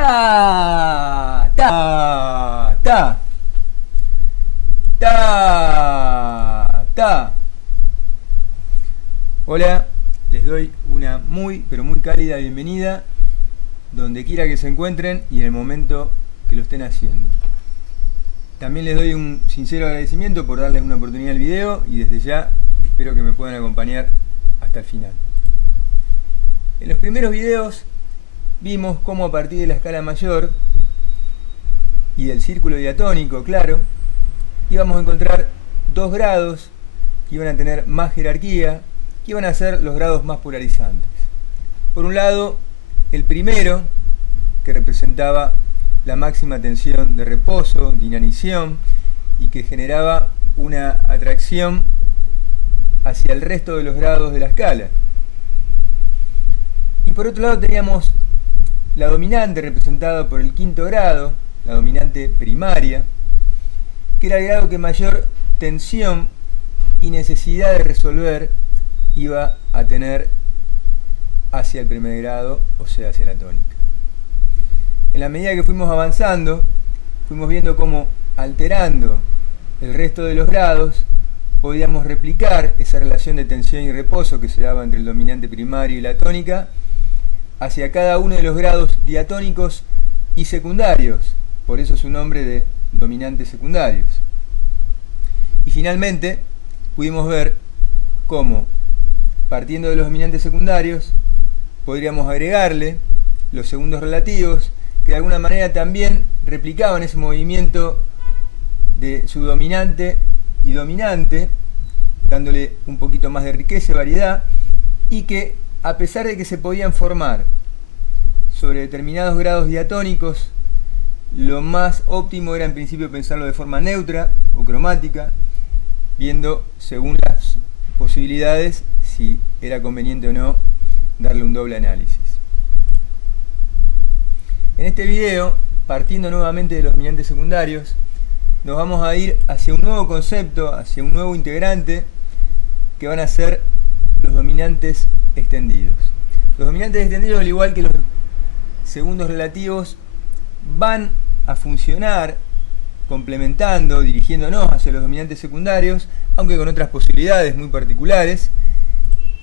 Ta, ta, ta, ta, ta. Hola, les doy una muy, pero muy cálida bienvenida donde quiera que se encuentren y en el momento que lo estén haciendo. También les doy un sincero agradecimiento por darles una oportunidad al video y desde ya espero que me puedan acompañar hasta el final. En los primeros videos vimos cómo a partir de la escala mayor y del círculo diatónico, claro, íbamos a encontrar dos grados que iban a tener más jerarquía, que iban a ser los grados más polarizantes. Por un lado, el primero, que representaba la máxima tensión de reposo, de inanición, y que generaba una atracción hacia el resto de los grados de la escala. Y por otro lado teníamos la dominante representada por el quinto grado, la dominante primaria, que era el grado que mayor tensión y necesidad de resolver iba a tener hacia el primer grado, o sea, hacia la tónica. En la medida que fuimos avanzando, fuimos viendo cómo alterando el resto de los grados podíamos replicar esa relación de tensión y reposo que se daba entre el dominante primario y la tónica hacia cada uno de los grados diatónicos y secundarios, por eso su nombre de dominantes secundarios. Y finalmente pudimos ver cómo, partiendo de los dominantes secundarios, podríamos agregarle los segundos relativos, que de alguna manera también replicaban ese movimiento de subdominante y dominante, dándole un poquito más de riqueza y variedad, y que a pesar de que se podían formar sobre determinados grados diatónicos, lo más óptimo era en principio pensarlo de forma neutra o cromática, viendo según las posibilidades si era conveniente o no darle un doble análisis. En este video, partiendo nuevamente de los dominantes secundarios, nos vamos a ir hacia un nuevo concepto, hacia un nuevo integrante, que van a ser los dominantes extendidos. Los dominantes extendidos, al igual que los segundos relativos, van a funcionar complementando, dirigiéndonos hacia los dominantes secundarios, aunque con otras posibilidades muy particulares,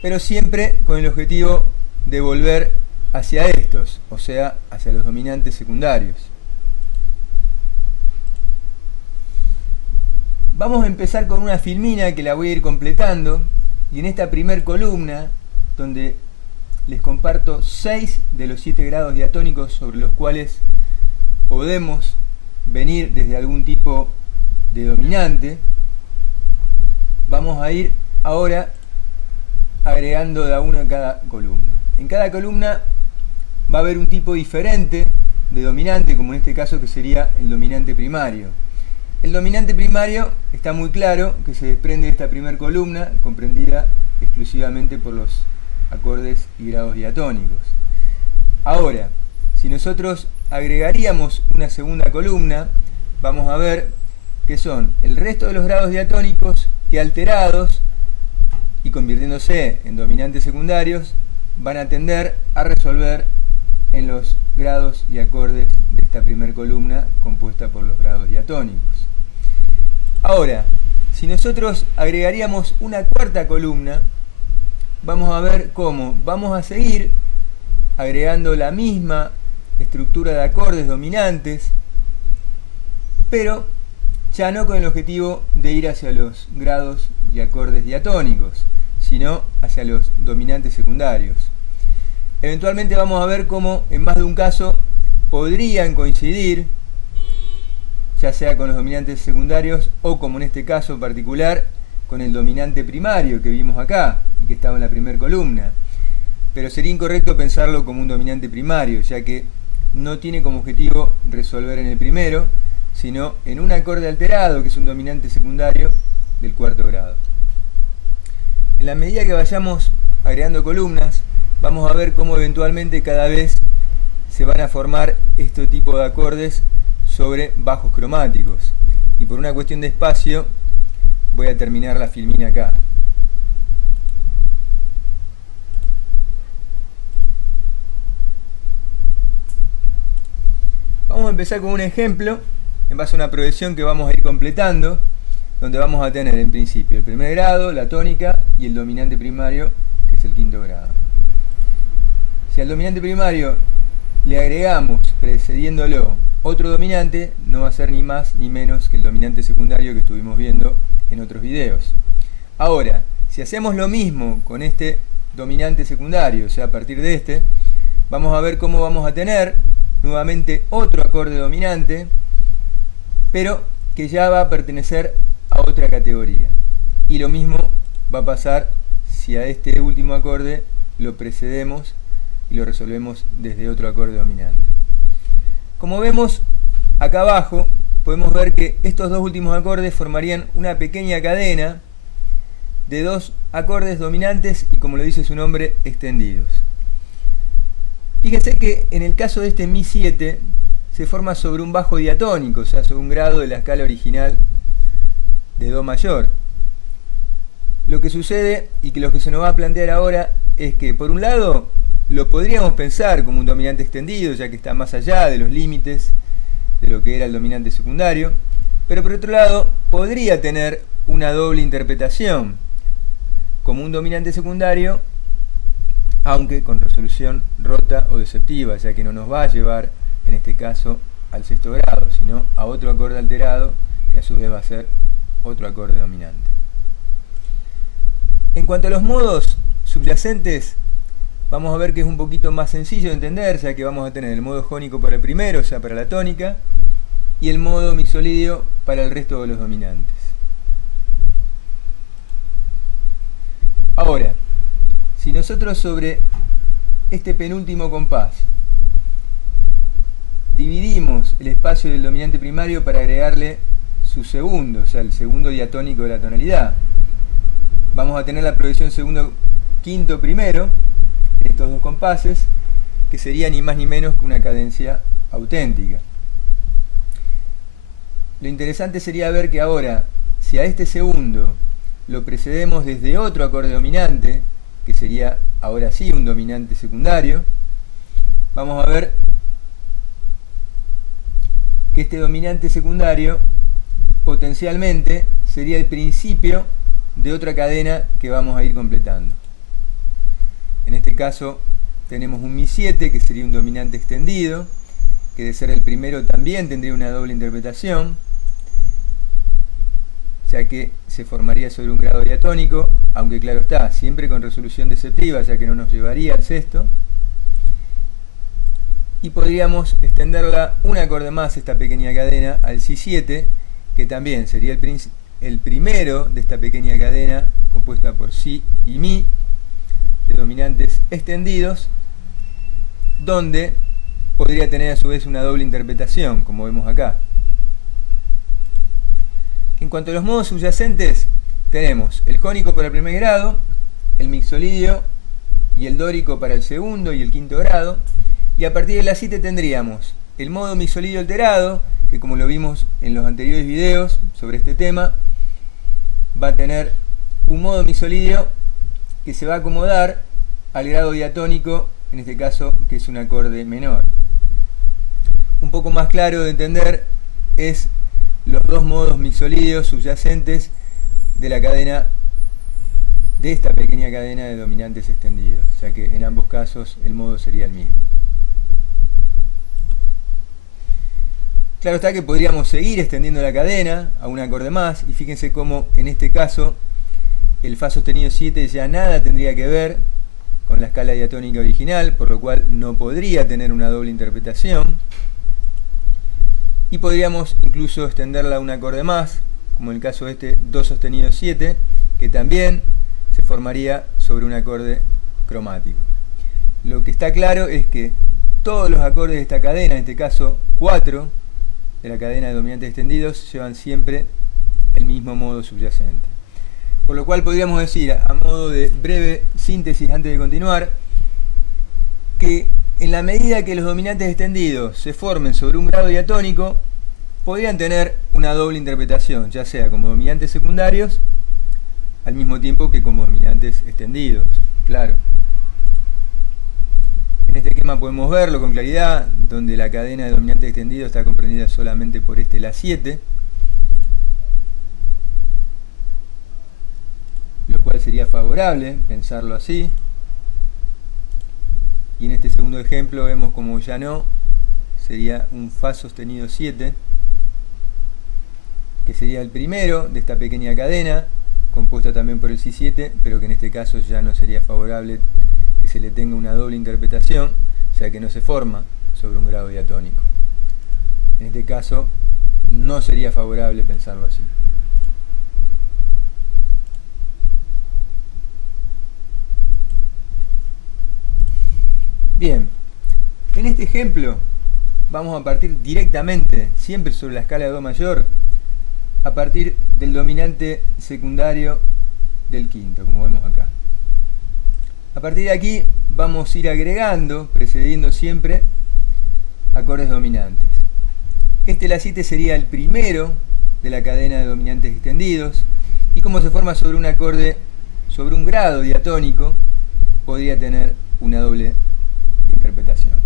pero siempre con el objetivo de volver hacia estos, o sea, hacia los dominantes secundarios. Vamos a empezar con una filmina que la voy a ir completando, y en esta primer columna, donde les comparto 6 de los 7 grados diatónicos sobre los cuales podemos venir desde algún tipo de dominante, vamos a ir ahora agregando de a uno en cada columna. En cada columna va a haber un tipo diferente de dominante, como en este caso que sería el dominante primario. El dominante primario está muy claro que se desprende de esta primera columna, comprendida exclusivamente por los acordes y grados diatónicos. Ahora, si nosotros agregaríamos una segunda columna, vamos a ver que son el resto de los grados diatónicos que, alterados y convirtiéndose en dominantes secundarios, van a tender a resolver en los grados y acordes de esta primera columna compuesta por los grados diatónicos. Ahora, si nosotros agregaríamos una cuarta columna, vamos a ver cómo vamos a seguir agregando la misma estructura de acordes dominantes, pero ya no con el objetivo de ir hacia los grados y acordes diatónicos, sino hacia los dominantes secundarios. Eventualmente vamos a ver cómo en más de un caso podrían coincidir, ya sea con los dominantes secundarios o, como en este caso particular, con el dominante primario que vimos acá y que estaba en la primera columna. Pero sería incorrecto pensarlo como un dominante primario, ya que no tiene como objetivo resolver en el primero, sino en un acorde alterado, que es un dominante secundario del cuarto grado. En la medida que vayamos agregando columnas, vamos a ver cómo eventualmente cada vez se van a formar este tipo de acordes sobre bajos cromáticos. Y por una cuestión de espacio, voy a terminar la filmina acá. Vamos a empezar con un ejemplo en base a una progresión que vamos a ir completando, donde vamos a tener en principio el primer grado, la tónica y el dominante primario, que es el quinto grado. Si al dominante primario le agregamos, precediéndolo, otro dominante, no va a ser ni más ni menos que el dominante secundario que estuvimos viendo en otros videos. Ahora, si hacemos lo mismo con este dominante secundario, o sea, a partir de este, vamos a ver cómo vamos a tener nuevamente otro acorde dominante, pero que ya va a pertenecer a otra categoría. Y lo mismo va a pasar si a este último acorde lo precedemos y lo resolvemos desde otro acorde dominante. Como vemos acá abajo, podemos ver que estos dos últimos acordes formarían una pequeña cadena de dos acordes dominantes y, como lo dice su nombre, extendidos. Fíjense que en el caso de este Mi 7 se forma sobre un bajo diatónico, o sea, sobre un grado de la escala original de Do mayor. Lo que sucede, y que lo que se nos va a plantear ahora, es que por un lado lo podríamos pensar como un dominante extendido, ya que está más allá de los límites de lo que era el dominante secundario, pero por otro lado podría tener una doble interpretación como un dominante secundario, aunque con resolución rota o deceptiva, ya que no nos va a llevar en este caso al sexto grado, sino a otro acorde alterado, que a su vez va a ser otro acorde dominante. En cuanto a los modos subyacentes, vamos a ver que es un poquito más sencillo de entender, ya que vamos a tener el modo jónico para el primero, o sea, para la tónica, y el modo mixolidio para el resto de los dominantes. Ahora, si nosotros sobre este penúltimo compás dividimos el espacio del dominante primario para agregarle su segundo, o sea, el segundo diatónico de la tonalidad, vamos a tener la progresión segundo, quinto, primero, en estos dos compases, que sería ni más ni menos que una cadencia auténtica. Lo interesante sería ver que ahora, si a este segundo lo precedemos desde otro acorde dominante, que sería ahora sí un dominante secundario, vamos a ver que este dominante secundario potencialmente sería el principio de otra cadena que vamos a ir completando. En este caso tenemos un Mi 7, que sería un dominante extendido, que de ser el primero también tendría una doble interpretación, ya que se formaría sobre un grado diatónico, aunque claro está, siempre con resolución deceptiva, ya que no nos llevaría al sexto. Y podríamos extenderla un acorde más, esta pequeña cadena, al Si 7, que también sería el primero de esta pequeña cadena compuesta por Si y Mi, de dominantes extendidos, donde podría tener a su vez una doble interpretación, como vemos acá. En cuanto a los modos subyacentes, tenemos el jónico para el primer grado, el mixolidio y el dórico para el segundo y el quinto grado, y a partir de la 7 tendríamos el modo mixolidio alterado, que como lo vimos en los anteriores videos sobre este tema, va a tener un modo mixolidio que se va a acomodar al grado diatónico, en este caso que es un acorde menor. Un poco más claro de entender es los dos modos mixolidios subyacentes de la cadena, de esta pequeña cadena de dominantes extendidos, o sea que en ambos casos el modo sería el mismo. Claro está que podríamos seguir extendiendo la cadena a un acorde más, y fíjense cómo en este caso el Fa sostenido 7 ya nada tendría que ver con la escala diatónica original, por lo cual no podría tener una doble interpretación. Y podríamos incluso extenderla a un acorde más, como en el caso de este Do sostenido 7, que también se formaría sobre un acorde cromático. Lo que está claro es que todos los acordes de esta cadena, en este caso 4 de la cadena de dominantes extendidos, llevan siempre el mismo modo subyacente. Por lo cual podríamos decir, a modo de breve síntesis antes de continuar, que en la medida que los dominantes extendidos se formen sobre un grado diatónico, podrían tener una doble interpretación, ya sea como dominantes secundarios, al mismo tiempo que como dominantes extendidos, claro. En este esquema podemos verlo con claridad, donde la cadena de dominante extendido está comprendida solamente por este La 7, lo cual sería favorable pensarlo así. Y en este segundo ejemplo vemos como ya no, sería un Fa sostenido 7, que sería el primero de esta pequeña cadena, compuesta también por el Si7, pero que en este caso ya no sería favorable que se le tenga una doble interpretación, ya que no se forma sobre un grado diatónico. En este caso no sería favorable pensarlo así. Bien, en este ejemplo vamos a partir directamente, siempre sobre la escala de Do mayor, a partir del dominante secundario del quinto, como vemos acá. A partir de aquí vamos a ir agregando, precediendo siempre, acordes dominantes. Este La 7 sería el primero de la cadena de dominantes extendidos, y como se forma sobre un acorde, sobre un grado diatónico, podría tener una doble interpretación.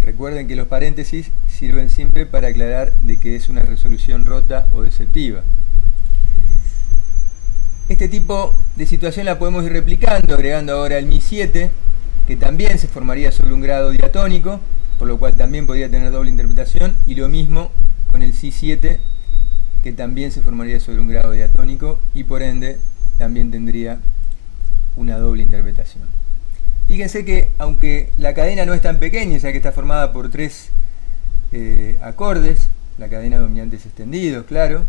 Recuerden que los paréntesis sirven siempre para aclarar de que es una resolución rota o deceptiva. Este tipo de situación la podemos ir replicando, agregando ahora el Mi7, que también se formaría sobre un grado diatónico, por lo cual también podría tener doble interpretación, y lo mismo con el Si7, que también se formaría sobre un grado diatónico y por ende también tendría una doble interpretación. Fíjense que aunque la cadena no es tan pequeña, ya que está formada por 3 acordes, la cadena de dominantes extendidos, claro,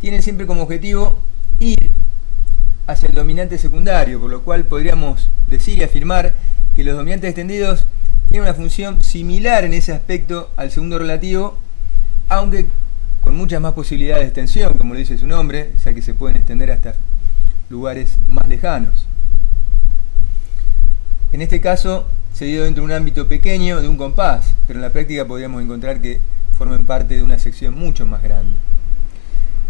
tienen siempre como objetivo ir hacia el dominante secundario, por lo cual podríamos decir y afirmar que los dominantes extendidos tienen una función similar en ese aspecto al segundo relativo, aunque con muchas más posibilidades de extensión, como lo dice su nombre, ya que se pueden extender hasta lugares más lejanos. En este caso se dio dentro de un ámbito pequeño de un compás, pero en la práctica podríamos encontrar que formen parte de una sección mucho más grande.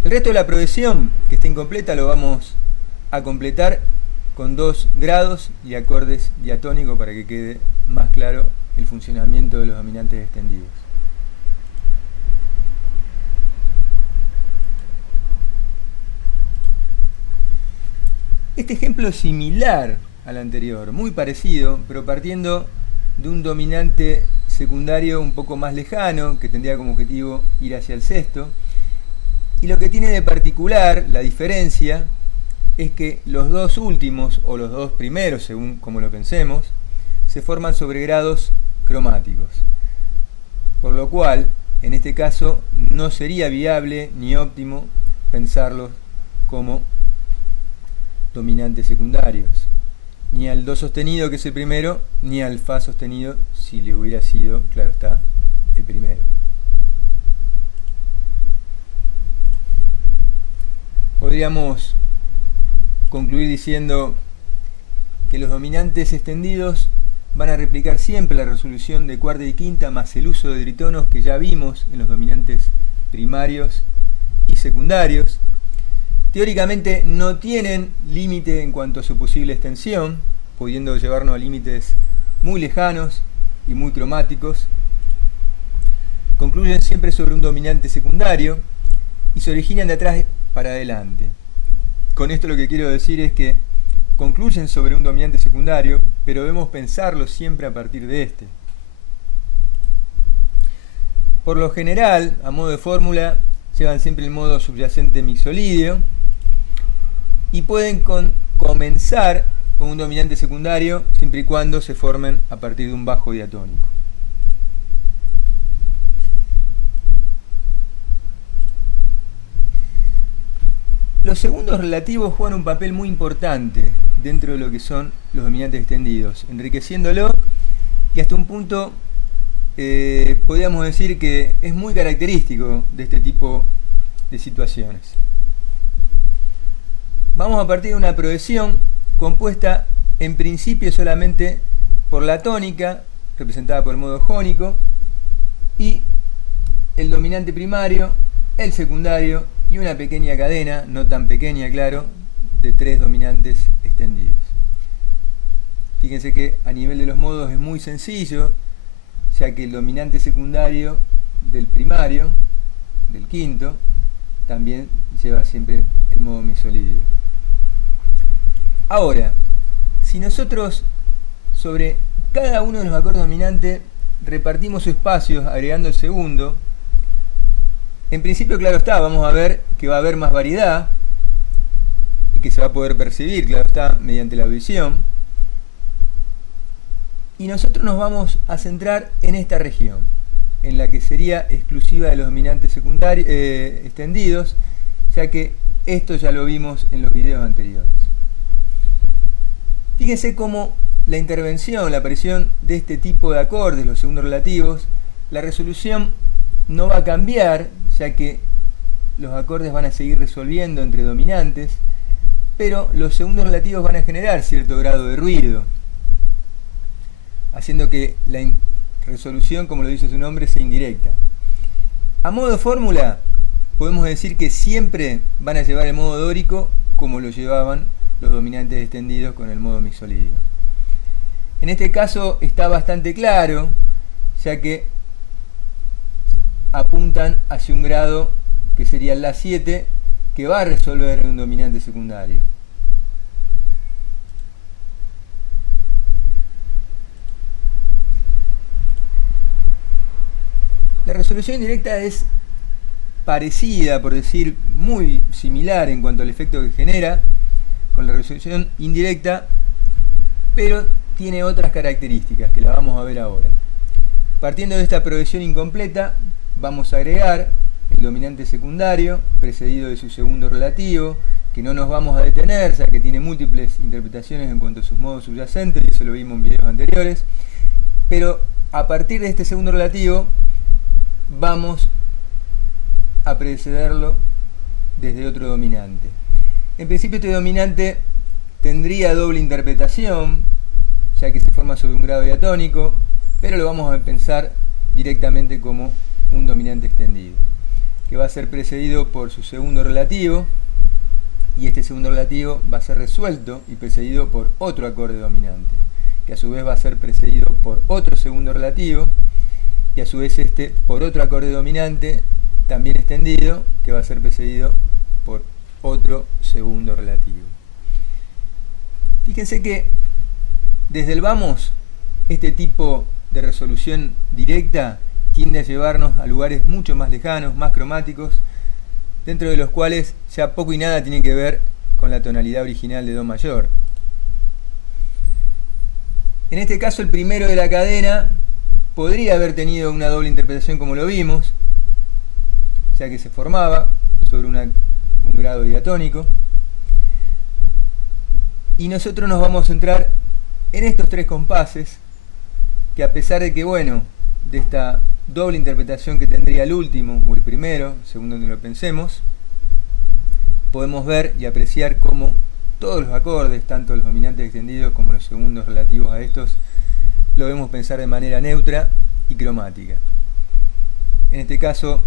El resto de la progresión, que está incompleta, lo vamos a completar con 2 grados y acordes diatónicos para que quede más claro el funcionamiento de los dominantes extendidos. Este ejemplo es similar al anterior, muy parecido, pero partiendo de un dominante secundario un poco más lejano, que tendría como objetivo ir hacia el sexto. Y lo que tiene de particular, la diferencia, es que los dos últimos, o los dos primeros, según como lo pensemos, se forman sobre grados cromáticos. Por lo cual, en este caso, no sería viable ni óptimo pensarlos como dominantes secundarios. Ni al Do sostenido, que es el primero, ni al Fa sostenido, si le hubiera sido, claro está, el primero. Podríamos concluir diciendo que los dominantes extendidos van a replicar siempre la resolución de cuarta y quinta más el uso de tritonos que ya vimos en los dominantes primarios y secundarios. Teóricamente no tienen límite en cuanto a su posible extensión, pudiendo llevarnos a límites muy lejanos y muy cromáticos. Concluyen siempre sobre un dominante secundario y se originan de atrás para adelante. Con esto lo que quiero decir es que concluyen sobre un dominante secundario, pero debemos pensarlo siempre a partir de este. Por lo general, a modo de fórmula, llevan siempre el modo subyacente mixolidio y pueden comenzar con un dominante secundario siempre y cuando se formen a partir de un bajo diatónico. Los segundos relativos juegan un papel muy importante dentro de lo que son los dominantes extendidos, enriqueciéndolo, y hasta un punto podríamos decir que es muy característico de este tipo de situaciones. Vamos a partir de una progresión compuesta en principio solamente por la tónica, representada por el modo jónico, y el dominante primario, el secundario y una pequeña cadena, no tan pequeña claro, de 3 dominantes extendidos. Fíjense que a nivel de los modos es muy sencillo, ya que el dominante secundario del primario, del quinto, también lleva siempre el modo misolidio. Ahora, si nosotros sobre cada uno de los acordes dominantes repartimos su espacio agregando el segundo, en principio, claro está, vamos a ver que va a haber más variedad y que se va a poder percibir, claro está, mediante la audición. Y nosotros nos vamos a centrar en esta región, en la que sería exclusiva de los dominantes secundarios extendidos, ya que esto ya lo vimos en los videos anteriores. Fíjense cómo la intervención, la aparición de este tipo de acordes, los segundos relativos, la resolución no va a cambiar, ya que los acordes van a seguir resolviendo entre dominantes, pero los segundos relativos van a generar cierto grado de ruido, haciendo que la resolución, como lo dice su nombre, sea indirecta. A modo de fórmula, podemos decir que siempre van a llevar el modo dórico como lo llevaban los dominantes extendidos con el modo mixolidio. En este caso está bastante claro, ya que apuntan hacia un grado que sería el La7, que va a resolver un dominante secundario. La resolución indirecta es parecida, por decir, muy similar en cuanto al efecto que genera con la resolución indirecta, pero tiene otras características que las vamos a ver ahora. Partiendo de esta progresión incompleta, vamos a agregar el dominante secundario, precedido de su segundo relativo, que no nos vamos a detener, ya que tiene múltiples interpretaciones en cuanto a sus modos subyacentes, y eso lo vimos en videos anteriores, pero a partir de este segundo relativo vamos a precederlo desde otro dominante. En principio este dominante tendría doble interpretación, ya que se forma sobre un grado diatónico, pero lo vamos a pensar directamente como un dominante extendido, que va a ser precedido por su segundo relativo, y este segundo relativo va a ser resuelto y precedido por otro acorde dominante, que a su vez va a ser precedido por otro segundo relativo, y a su vez este por otro acorde dominante también extendido, que va a ser precedido por otro segundo relativo. Fíjense que desde el vamos, este tipo de resolución directa tiende a llevarnos a lugares mucho más lejanos, más cromáticos, dentro de los cuales ya poco y nada tiene que ver con la tonalidad original de Do mayor. En este caso, el primero de la cadena podría haber tenido una doble interpretación como lo vimos, ya que se formaba sobre un grado diatónico. Y nosotros nos vamos a centrar en estos tres compases, que a pesar de que, bueno, de esta doble interpretación que tendría el último o el primero, según donde lo pensemos, podemos ver y apreciar cómo todos los acordes, tanto los dominantes extendidos como los segundos relativos a estos, lo vemos pensar de manera neutra y cromática. En este caso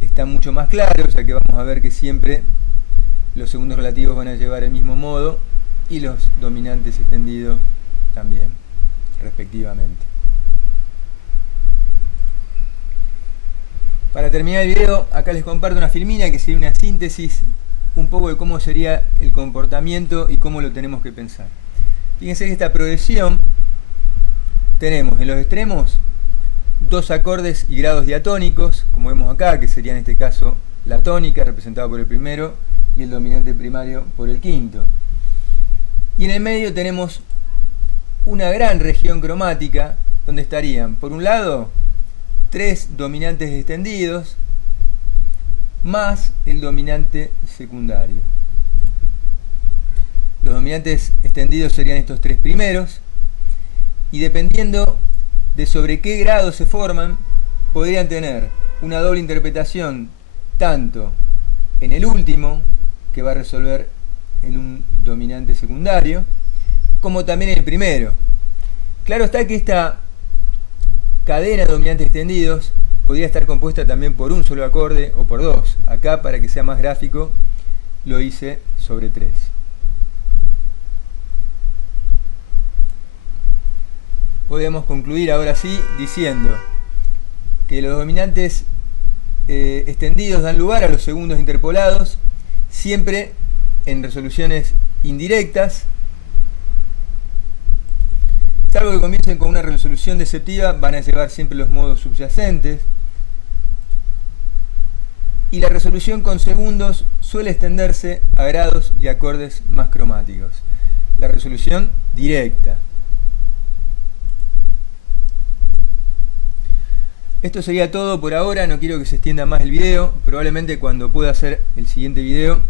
está mucho más claro, ya que vamos a ver que siempre los segundos relativos van a llevar el mismo modo y los dominantes extendidos también, respectivamente. Para terminar el video, acá les comparto una filmina que sería una síntesis un poco de cómo sería el comportamiento y cómo lo tenemos que pensar. Fíjense que esta progresión tenemos en los extremos dos acordes y grados diatónicos, como vemos acá, que sería en este caso la tónica, representada por el primero, y el dominante primario por el quinto. Y en el medio tenemos una gran región cromática, donde estarían, por un lado, tres dominantes extendidos, más el dominante secundario. Los dominantes extendidos serían estos tres primeros, y dependiendo de sobre qué grado se forman, podrían tener una doble interpretación tanto en el último, que va a resolver en un dominante secundario, como también en el primero. Claro está que esta cadena de dominantes extendidos podría estar compuesta también por un solo acorde o por dos. Acá, para que sea más gráfico, lo hice sobre tres. podemos concluir ahora sí diciendo que los dominantes extendidos dan lugar a los segundos interpolados, siempre en resoluciones indirectas, salvo que comiencen con una resolución deceptiva, van a llevar siempre los modos subyacentes. Y la resolución con segundos suele extenderse a grados y acordes más cromáticos. La resolución directa. Esto sería todo por ahora, no quiero que se extienda más el video. Probablemente cuando pueda hacer el siguiente video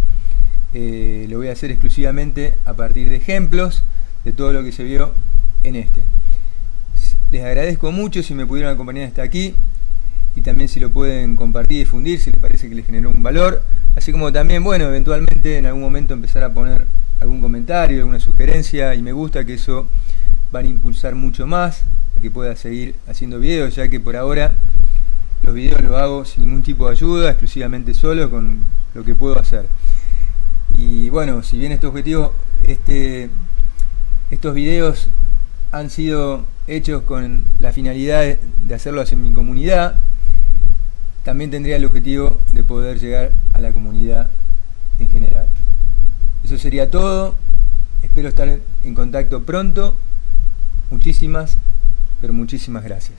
lo voy a hacer exclusivamente a partir de ejemplos de todo lo que se vio en este. Les agradezco mucho si me pudieron acompañar hasta aquí, y también si lo pueden compartir y difundir si les parece que les generó un valor, así como también, bueno, eventualmente en algún momento empezar a poner algún comentario, alguna sugerencia, y me gusta que eso van a impulsar mucho más a que pueda seguir haciendo videos, ya que por ahora los videos los hago sin ningún tipo de ayuda, exclusivamente solo con lo que puedo hacer. Y bueno, si bien este objetivo, estos videos han sido hechos con la finalidad de hacerlos en mi comunidad, también tendría el objetivo de poder llegar a la comunidad en general. Eso sería todo. Espero estar en contacto pronto. Muchísimas, pero muchísimas gracias.